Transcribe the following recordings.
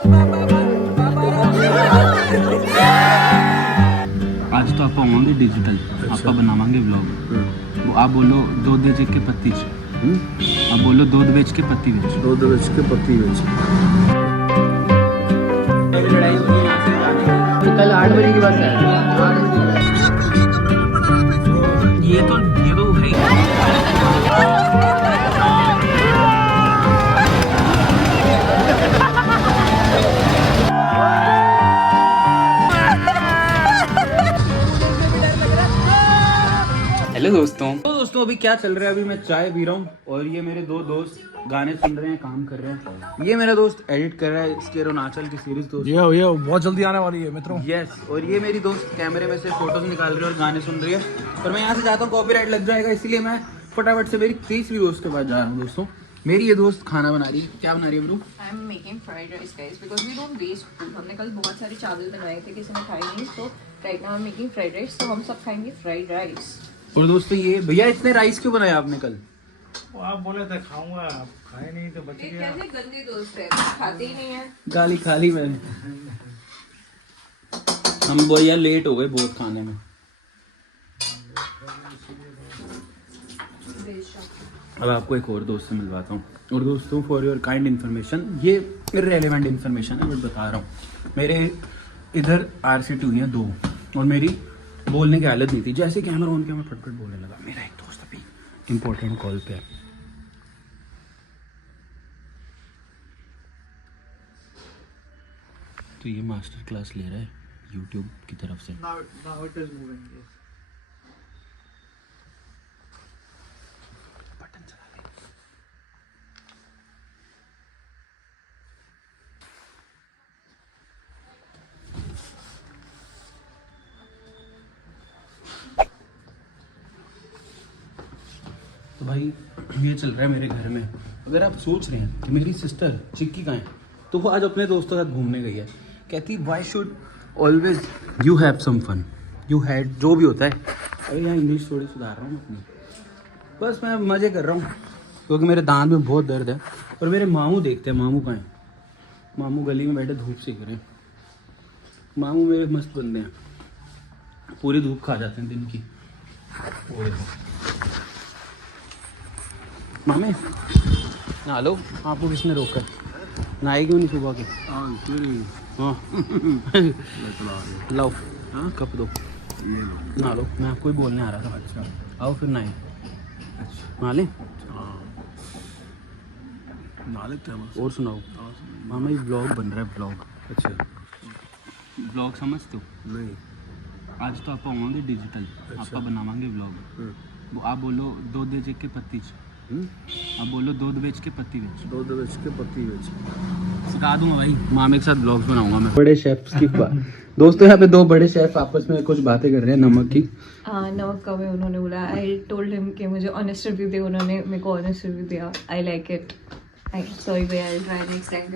आज तो आप आवांगे डिजिटल आप बनावांगे व्लॉग। वो आप बोलो दूध बेच के पत्ती आप बोलो दूध बेच के पत्ती बेच दूध बेच के पत्ती बेच। लड़ाई होगी यहाँ से जाने की। कल 8 बजे की बात है। ये तो हेलो दोस्तों अभी क्या चल रहा है? अभी मैं चाय पी रहा हूँ और ये मेरे दो दोस्त गाने सुन रहे हैं, काम कर रहे हैं। ये मेरा दोस्त एडिट कर रहा है इसके अरुणाचल की सीरीज दोस्त। ये बहुत जल्दी आने वाली है मित्रों। यस, और ये मेरी दोस्त कैमरे में से फोटोज निकाल रही है और गाने सुन रही है। और मैं यहाँ से जाता हूँ, कॉपीराइट लग जाएगा, इसलिए मैं फटाफट से मेरी तीसरी दोस्त के पास जा रहा हूँ। दोस्तों मेरी ये दोस्त खाना बना रही है। क्या बना रही है bro? I am making fried rice guys because we don't waste food. हमने कल बहुत सारे चावल बनाए थे, किसी ने खाए नहीं, तो right now I am making fried rice, तो हम सब खाएंगे फ्राइड राइस। और दोस्तों ये भैया इतने राइस क्यों बनाया आपने कल? वो आप बोले थे खाऊंगा, आप खाए नहीं तो बच ये गया। कैसे गंदी दोस्त है, खाते ही नहीं है। गाली खा ली मैंने। हम भैया लेट हो गए बहुत खाने में। अब आपको एक और दोस्त से मिलवाता हूँ। और दोस्तों फॉर योर काइंड इन्फॉर्मेशन, ये इररेलेवेंट इन्फॉर्मेशन है बट बता रहा हूँ। मेरे इधर RCT हुई हैं 2 और मेरी बोलने की हालत नहीं थी। जैसे कैमरा ऑन किया मैं फटफट बोलने लगा। मेरा एक दोस्त अभी इम्पोर्टेंट कॉल पे है। तो ये मास्टर क्लास ले रहा है YouTube की तरफ से। बटन चला ले। तो भाई ये चल रहा है मेरे घर में। अगर आप सोच रहे हैं कि मेरी सिस्टर चिक्की कहाँ है, तो वो आज अपने दोस्तों के साथ घूमने गई है। कहती why should always you have some fun, you had, जो भी होता है। अरे यहाँ इंग्लिश थोड़ी सुधार रहा हूँ अपनी, बस मैं मज़े कर रहा हूँ क्योंकि मेरे दांत में बहुत दर्द है। और मेरे मामू देखते हैं, मामू कहाँ हैं? मामू गली में बैठे धूप सेक रहे हैं। मामू मेरे मस्त बंदे हैं, पूरी धूप खा जाते हैं दिन की। वो देखो मामे नहा लो, आपको किसने रोका? नहाए क्यों नहीं सुबह के? हाँ लो हाँ कप दो, नहा लो। मैं आपको ही बोलने आ रहा था। अच्छा आओ फिर नहाए। अच्छा नहा लें? नहा लेते हैं। और सुनाओ मामा, ये ब्लॉग बन रहा है ब्लॉग। अच्छा ब्लॉग समझते हो? नहीं। आज तो आप आवांगे डिजिटल आप बनावांगे ब्लॉग। आप बोलो दूध बेच के पत्ती आप बोलो दूध बेच के पत्ती बेच। दूध बेच के पत्ती बेच। सिखा दूंगा भाई, मामे के साथ ब्लॉग्स बनाऊंगा मैं। बड़े शेफ्स की दोस्तों यहाँ पे 2 बड़े शेफ आपस में कुछ बातें कर रहे हैं नमक की। नमक कम है, उन्होंने बोला। आई टोल्ड हिम कि मुझे ऑनेस्ट रिव्यू दे, उन्होंने मेरे को ऑनेस्ट रिव्यू दिया। I like it. सॉरी भैया, I will try next time.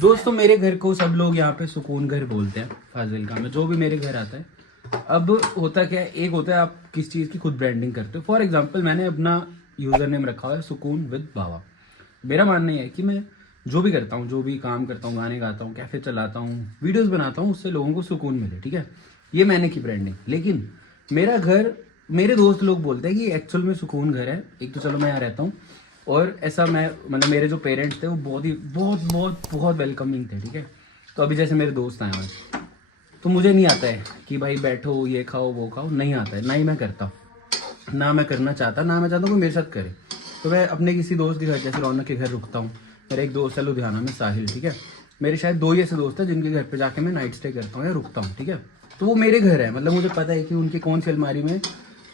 दोस्तों मेरे घर को सब लोग यहाँ पे सुकून घर बोलते हैं फाजिलका में, जो भी मेरे घर आता है। अब होता क्या है, एक होता है आप किस चीज़ की खुद ब्रांडिंग करते हो। फॉर एग्जाम्पल मैंने अपना यूज़र नेम रखा हुआ है सुकून विद बाबा। मेरा मानना है कि मैं जो भी करता हूँ, जो भी काम करता हूँ, गाने गाता हूँ, कैफे चलाता हूँ, वीडियोस बनाता हूँ, उससे लोगों को सुकून मिले, ठीक है, ये मैंने की ब्रांडिंग। लेकिन मेरा घर, मेरे दोस्त लोग बोलते हैं कि एक्चुअल में सुकून घर है। एक तो चलो मैं यहाँ रहता हूँ और ऐसा मैं मतलब मेरे जो पेरेंट्स थे वो बहुत ही बहुत वेलकमिंग थे, ठीक है। तो अभी जैसे मेरे दोस्त आए हुए तो मुझे नहीं आता है कि भाई बैठो ये खाओ वो खाओ, नहीं आता है, ना ही मैं करता, ना मैं करना चाहता, ना मैं चाहता हूँ कोई मेरे साथ करे। तो मैं अपने किसी दोस्त के घर, जैसे रौनक के घर रुकता हूँ। मेरा एक दोस्त है लुधियाना में, साहिल, ठीक है। मेरे शायद 2 ही ऐसे दोस्त हैं जिनके घर पे जाके मैं नाइट स्टे करता हूँ या रुकता हूँ, ठीक है। तो वो मेरे घर है, मतलब मुझे पता है कि उनकी कौन सी अलमारी में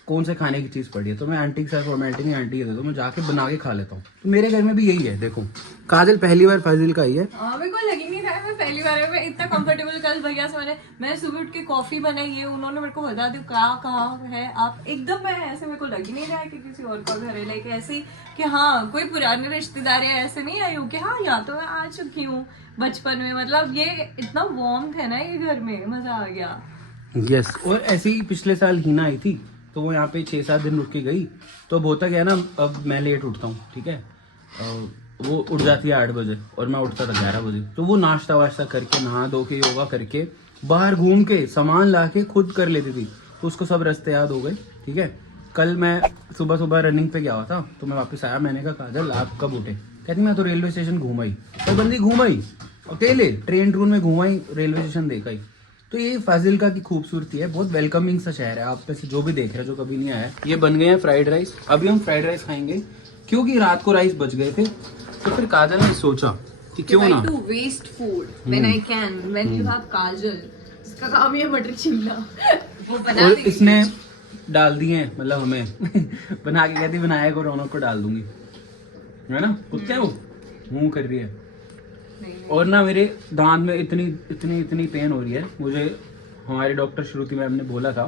कौन से खाने की चीज़ पड़ी है। तो मैं आंटी के साथ फॉर्मेलिटी नहीं, आंटी के दे दो, मैं जाके बना के खा लेता हूँ। तो मेरे घर में भी यही है। देखो काजल पहली बार फाजिल का ही है। मेरे को लग ही नहीं रहा है, मैं पहली बार में इतना कंफर्टेबल। कल भैया से मैंने सुबह उठ के कॉफी बनाई है, उन्होंने मेरे को बता दिया कहाँ है आप, एकदम मैं ऐसे, मेरे को लग ही नहीं रहा है कि किसी और का घर है। लाइक ऐसे ही कि हाँ कोई पुराने रिश्तेदार है, ऐसे नहीं आई हूँ कि हाँ यहाँ तो मैं आ चुकी हूँ बचपन में। मतलब ये इतना वार्म है ना ये घर में, मजा आ गया। यस और ऐसे ही पिछले साल हीना आई थी तो वो यहाँ पे 6-7 दिन रुक के गई। तो अब होता क्या है ना, अब मैं लेट उठता हूँ, ठीक है। वो उठ जाती है 8 बजे और मैं उठता था 11 बजे। तो वो नाश्ता वाश्ता करके नहा धो के योगा करके बाहर घूम के सामान ला के खुद कर लेती थी। तो उसको सब रास्ते याद हो गए। ठीक है, कल मैं सुबह सुबह रनिंग पे गया हुआ था तो मैं वापस आया, मैंने कहा काजल आप कब उठे? कहती मैं तो रेलवे स्टेशन घूम आई। तो बंदी घूम आई अकेले, ट्रेन ट्रून में घूम आई, रेलवे स्टेशन देखा ही। तो ये फाजिल्का की खूबसूरती है, बहुत वेलकमिंग सा शहर है। आप में से जो भी देख रहे हैं जो कभी नहीं आया, ये बन गए हैं फ्राइड राइस। अभी हम फ्राइड राइस खाएंगे क्योंकि रात को राइस बच गए थे। तो फिर काजल ने सोचा कि क्यों ना to waste food when I can, when you have Kajal, इसका काम ही है मटर छीलना, वो बना और देगी। इसने डाल दिए हैं, मतलब हमें बना के कहती बनाया को रौनक को डाल दूंगी, है ना? कुत्ते वो मुंह कर रही है। और ना मेरे दांत में इतनी इतनी इतनी पेन हो रही है। मुझे हमारे डॉक्टर श्रुति मैम ने बोला था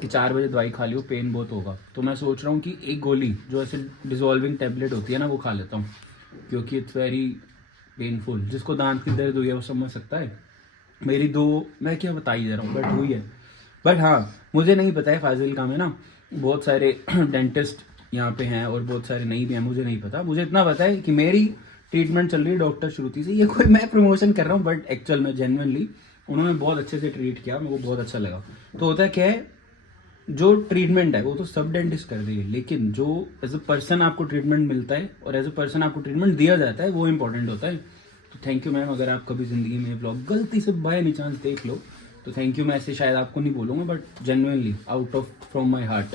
कि 4 बजे दवाई खा लियो, पेन बहुत होगा। तो मैं सोच रहा हूँ कि एक गोली जो ऐसे डिजोल्विंग टेबलेट होती है ना वो खा लेता हूँ, क्योंकि इट्स वेरी पेनफुल। जिसको दांत की दर्द हुई है वो समझ सकता है। मेरी 2 मैं क्या बता ही दे रहा हूँ बट हुई है। बट हाँ, मुझे नहीं पता है फाजिल्का में ना बहुत सारे डेंटिस्ट यहाँ पे हैं और बहुत सारे नहीं भी हैं, मुझे नहीं पता। मुझे इतना पता है कि मेरी ट्रीटमेंट चल रही है डॉक्टर श्रुति से। ये कोई मैं प्रमोशन कर रहा हूँ बट एक्चुअल में जेन्युइनली उन्होंने बहुत अच्छे से ट्रीट किया, मेरे को बहुत अच्छा लगा। तो होता है क्या है, जो ट्रीटमेंट है वो तो सब डेंटिस्ट कर देंगे, लेकिन जो एज अ पर्सन आपको ट्रीटमेंट मिलता है और एज अ पर्सन आपको ट्रीटमेंट दिया जाता है वो इंपॉर्टेंट होता है। तो थैंक यू मैम, अगर आप कभी ज़िंदगी में ब्लॉग गलती से बाय एनी चांस देख लो तो थैंक यू। मैं ऐसे शायद आपको नहीं बोलूँगा but genuinely out of from my heart.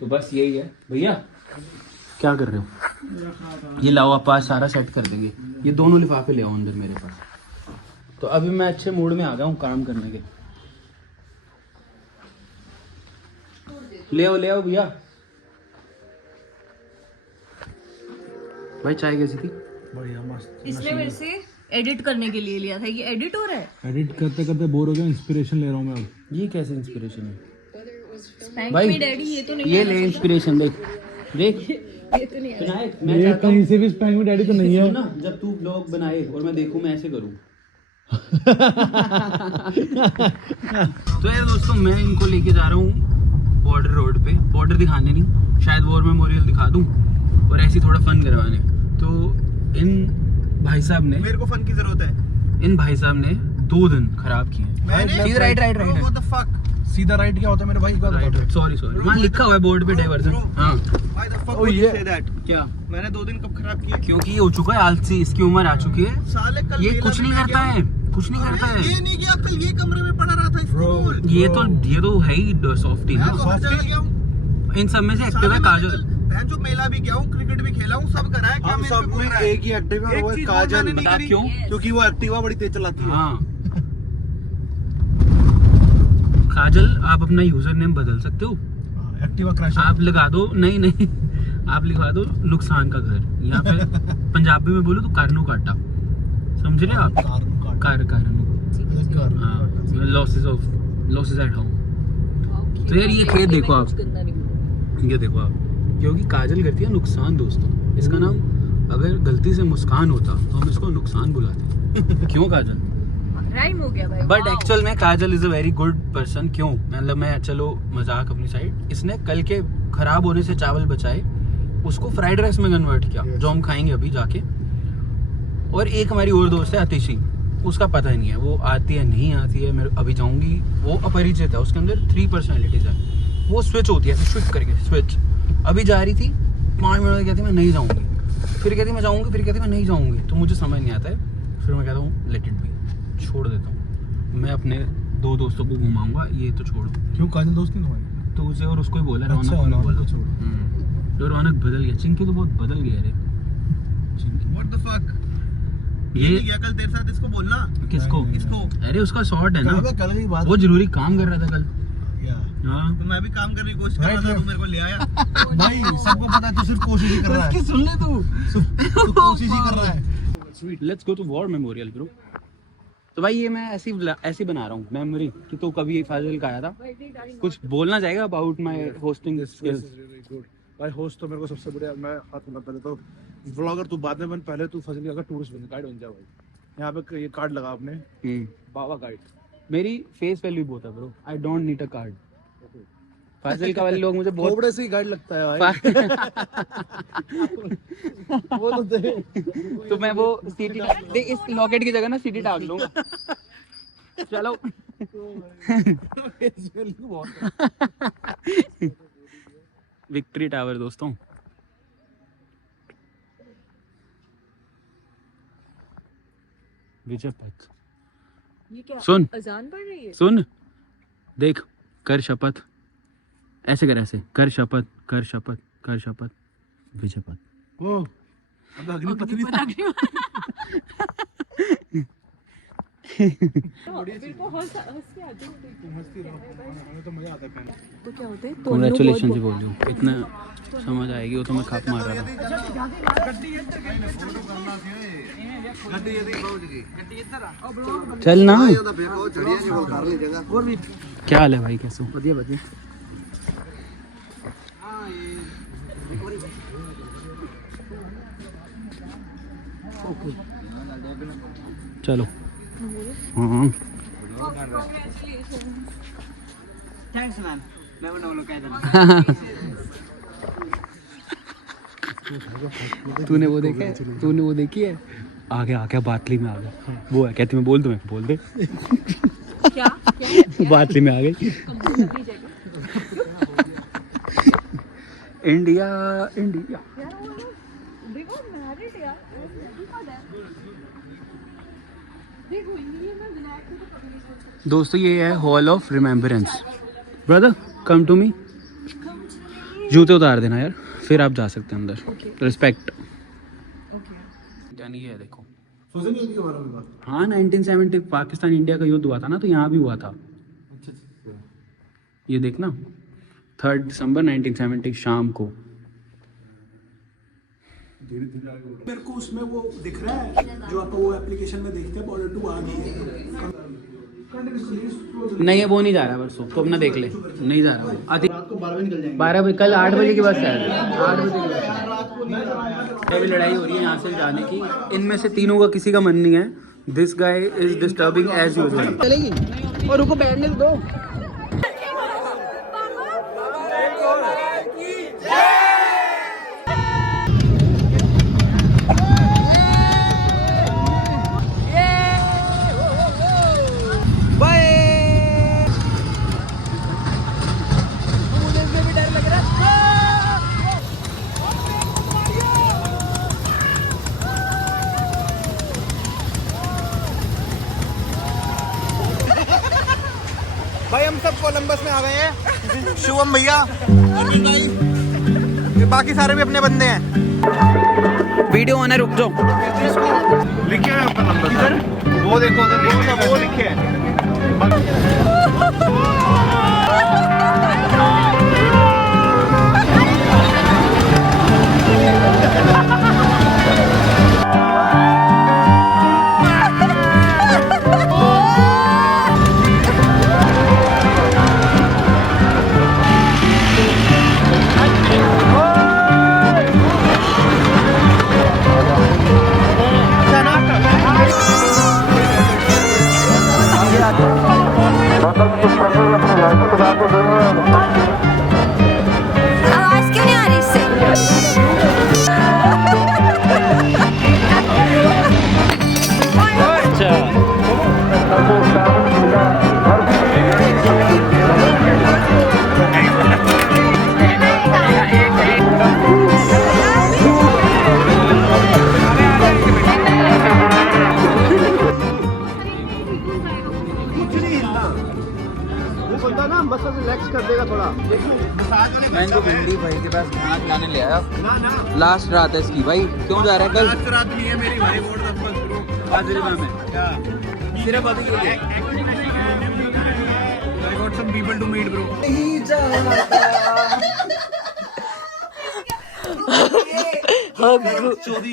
तो बस यही है। भैया क्या कर रहे हो? ये लाओ, आप पास सारा सेट कर देंगे। ये दोनों लिफाफे ले आओ अंदर मेरे पास। तो अभी मैं अच्छे मूड में आ गया हूँ काम करने के। ले आओ भैया। भाई चाय कैसी थी? बढ़िया मस्त। इसने मेरे से एडिट करने के लिए लिया था। ये एडिट हो रहा है? एडिट करते करते बोर हो गया, इंस्पिरेशन ले रहा हूँ मैं अब। ये कैसे इंस्पिरेशन है स्पैंक भाई? मी डैडी, ये तो नहीं ये है। ले इंस्पिरेशन, देख देख। ये तो नहीं है। विनायक, मैं ये चाहता कहीं हूँ से भी स्पैंग में डैडी तो नहीं है। सुन ना, जब तू ब्लॉग बनाए और मैं देखूं मैं ऐसे करूं। तो यार दोस्तों, मैं इनको लेके जा रहा हूँ बॉर्डर रोड पे। बॉर्डर दिखाने नहीं, शायद वॉर मेमोरियल दिखा दूं और ऐसे थोड़ा फन करवाने। तो इन भाई साहब ने, मेरे को फन की जरूरत है। इन भाई साहब ने 2 दिन खराब किए। सीधा राइट सीधा राइट क्या होता है मेरे भाई? सॉरी वहाँ लिखा हुआ है बोर्ड पे डाइवर्जन। हाँ क्या? मैंने 2 दिन कब खराब किए? क्योंकि ये हो चुका है आलसी, इसकी उम्र आ चुकी है। साले कल ये मेला कुछ भी नहीं मैं करता गया। है, कुछ नहीं करता अबे, ये है। नहीं गया, कल ये कमरे में पड़ा रहा था स्कूल। ये तो है ही सॉफ्टी मैं ना। तो हर जगह गया हूँ। इन सब में से एक्टिव है काजल। मैं जो मेला भी गया हूँ, क्रिकेट भी खेला हूँ, सब करा है। क्या हम मेरे सब पे बोल में रहा है? एक ही एक्टिव है, एक वो है चीज काजल। मैंने नहीं बता करी, क्यों? क्योंकि वो एक्टिवा बड़ी तेज चलाती है। हाँ काजल, आप अपना यूजर नेम बदल सकते हो। Activa crash. आप लगा दो, नहीं आप लिखवा दो नुकसान का घर, या फिर पंजाबी में बोलो तो कारनू काटा। समझ रहे आप? Losses at home. तो यार ये खेत देखो आप, ये देखो आप, क्योंकि काजल करती है नुकसान दोस्तों। इसका नाम अगर गलती से मुस्कान होता तो हम इसको नुकसान बुलाते। क्यों काजल? राइम हो गया भाई। बट एक्चुअल में Kajal is a very good person. क्यों? मतलब मैं, चलो मजाक अपनी साइड, इसने कल के खराब होने से चावल बचाए, उसको फ्राइड राइस में कन्वर्ट किया, जो हम खाएंगे अभी जाके। और एक हमारी और दोस्त है आतिशी, उसका पता ही नहीं है वो आती है नहीं आती है। मैं अभी जाऊंगी, वो अपरिचित है, उसके अंदर 3 पर्सनैलिटीज है। वो स्विच होती है ऐसे स्विच करके, स्विच। अभी जा रही थी, 5 मिनट में कहती मैं नहीं जाऊंगी, फिर कहती मैं जाऊंगी, फिर कहती मैं नहीं जाऊंगी। तो मुझे समझ नहीं आता है, फिर मैं कहता हूँ लेट इट बी, छोड़ देता हूँ। मैं अपने 2 दोस्तों को घुमाऊंगा, ये तो छोड़ो। क्यों काजल दोस्त नहीं तुम्हारी? तो उसे और उसको ही बोला, अच्छा, रौनक को रौनक बोला। को छोड़ो। तो रौनक बदल गया, चिंकी तो बहुत बदल गया रे। What the fuck? ये नहीं गया कल तेरे साथ, इसको बोलना। किसको? इसको। अरे उसका शॉर्ट है ना, कल की बात वो जरूरी काम कर रहा था कल। या। हाँ तो मैं भी काम करने की कोशिश कर रहा था, तू मेरे को ले आया। भाई सबको पता है तू सिर्फ कोशिश ही कर रहा है। सुन ले तू कोशिश ही कर रहा है। Let's go to war memorial bro. तो भाई ये मैं ऐसी बना रहा हूँ मेमोरी कि तू कभी फाजिल का आया था, कुछ बोलना चाहेगा अबाउट माय होस्टिंग स्किल्स? भाई होस्ट तो मेरे को सबसे बढ़िया, मैं हाथ में पहले तो व्लॉगर तू बाद में बन, पहले तू फजल का टूरिस्ट बन, गाइड बन जा भाई। यहाँ पे ये कार्ड लगा आपने, बाबा गाइड। मेरी फेस वैल्यू बहुत है bro, I don't need a card. Fazilka वाले लोग मुझे बहुत खोपड़े से ही गाइड लगता है भाई। वो तो दे। तो मैं वो सीटी देख, इस लॉकेट की जगह ना सीटी टांग लूंगा। चलो विक्ट्री टावर दोस्तों। विजय पथ। ये क्या सुन अजान पढ़ रही है? सुन देख, कर शपथ, ऐसे कर, ऐसे कर शपथ, कर शपथ, कर शपथ, विजय पथ। ओ अब अग्निपत्नी मेरे को हंस के आती है। तुम हंसती रहो, हमें तो मजा आता है पहले। तो क्या होते हैं? कांग्रेचुलेशन जी बोलियो, इतना समझ आएगी वो तो मैं खाप मार रहा था। चल ना, क्या हाल है भाई, कैसे हो? बढ़िया बढ़िया। चलो हाँ थैंक्स मैन, मैं बोलो कह देना। तूने वो देखा है, तूने वो देखी है, आ गया बातली में आ गया, वो है कहती मैं बोल दूं, मैं बोल दे। क्या क्या बातली में आ गई। India India. देखो मैरिड यार, देखो ये मैं विनायक को तो कभी नहीं सोचा। दोस्तों ये है hall of remembrance. Brother come to me. जूते उतार देना यार, फिर आप जा सकते हैं अंदर। रिस्पेक्ट। यानी ये है देखो, फजल के बारे में बात। हाँ 1970 पाकिस्तान इंडिया का युद्ध हुआ था ना, तो यहाँ भी हुआ था। अच्छा ये देखना 3 दिसंबर 1970 शाम को। मेरे को उसमें वो दिख रहा है जो आप वो एप्लीकेशन में देखते हैं, बॉर्डर टू आ गई है। नहीं है वो नहीं जा रहा परसों, तो अपना देख ले, नहीं जा रहा वो। आधी रात को 12 बजे निकल जाएंगे। 12 बजे, कल 8 बजे की बस है, 8 बजे की बस है। अभी लड़ाई हो रही है यहाँ से जाने की। इनमें से तीनों का किसी का मन नहीं है। This guy is disturbing as usual. चलेगी और रुको बैठने दो। भाई हम सब कोलंबस में आ गए हैं। शुभम भैया ये बाकी सारे भी अपने बंदे हैं। वीडियो ऑन है, रुक जाओ। लिखे हैं कोलंबस, वो देखो उधर वो लिखे हैं। आवाज क्यों नहीं आ रही इससे? बस रिलैक्स कर देगा थोड़ा। मैं इनको भिंडी भाई के पास खाना खिलाने ले आया। लास्ट रात है इसकी भाई, क्यों जा रहा है कल? लास्ट रात नहीं है मेरी भाई, vote the fuck bro. Fazilka में क्या सिर्फ अभी के लिए। I got some people to meet bro. चोदी